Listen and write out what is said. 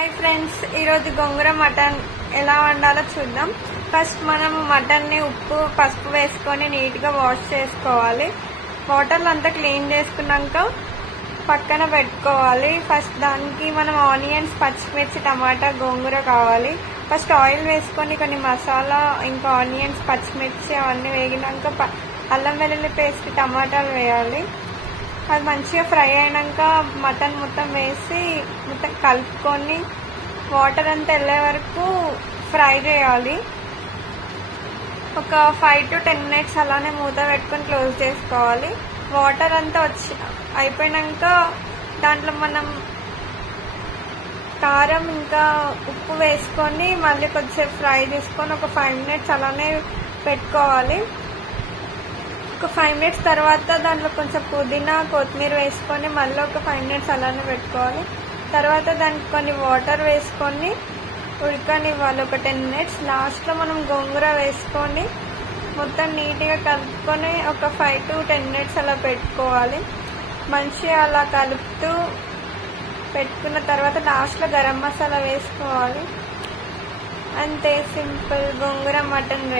Hi friends, ఈరోజు గోంగూర mutton ఎలా వండాలో చూద్దాం. ఫస్ట్ మనం మటన్ని ఉప్పు పసుపు వేసుకొని నీట్గా వాష్ చేసుకోవాలి. వాటర్లో అంతా క్లీన్ చేసుకున్నాక పక్కన పెట్టుకోవాలి. ఫస్ట్ దానికి మనం ఆనియన్స్, పచ్చిమిర్చి, టమాటా, గోంగూర కావాలి. ఫస్ట్ ఆయిల్ వేసుకొని కొన్ని మసాలా, ఇంకా ఆనియన్స్, పచ్చిమిర్చి అవన్నీ వేగినాక అల్లం వెల్లుల్లి పేస్ట్, టమాటాలు వేయాలి. అది మంచిగా ఫ్రై అయినాక మటన్ మొత్తం వేసి మొత్తం కలుపుకొని వాటర్ అంతా వెళ్ళే వరకు ఫ్రై చేయాలి. ఒక 5 to 10 minutes అలానే మూత పెట్టుకొని క్లోజ్ చేసుకోవాలి. వాటర్ అంతా అయిపోయినాక దాంట్లో మనం కారం ఇంకా ఉప్పు వేసుకొని మళ్ళీ కొద్దిసేపు ఫ్రై చేసుకొని ఒక 5 minutes అలానే పెట్టుకోవాలి. ఒక 5 minutes తర్వాత దాంట్లో కొంచెం పుదీనా, కొత్తిమీర వేసుకొని మళ్ళీ ఒక 5 minutes అలానే పెట్టుకోవాలి. తర్వాత దానికి కొన్ని వాటర్ వేసుకొని ఉడకనివ్వాలి ఒక 10 minutes. లాస్ట్లో మనం గోంగూర వేసుకొని మొత్తం నీట్గా కలుపుకొని ఒక 5 to 10 minutes అలా పెట్టుకోవాలి. మంచిగా అలా కలుపుతూ పెట్టుకున్న తర్వాత లాస్ట్లో గరం మసాలా వేసుకోవాలి. అంతే, సింపుల్ గోంగూర మటన్ రెడీ.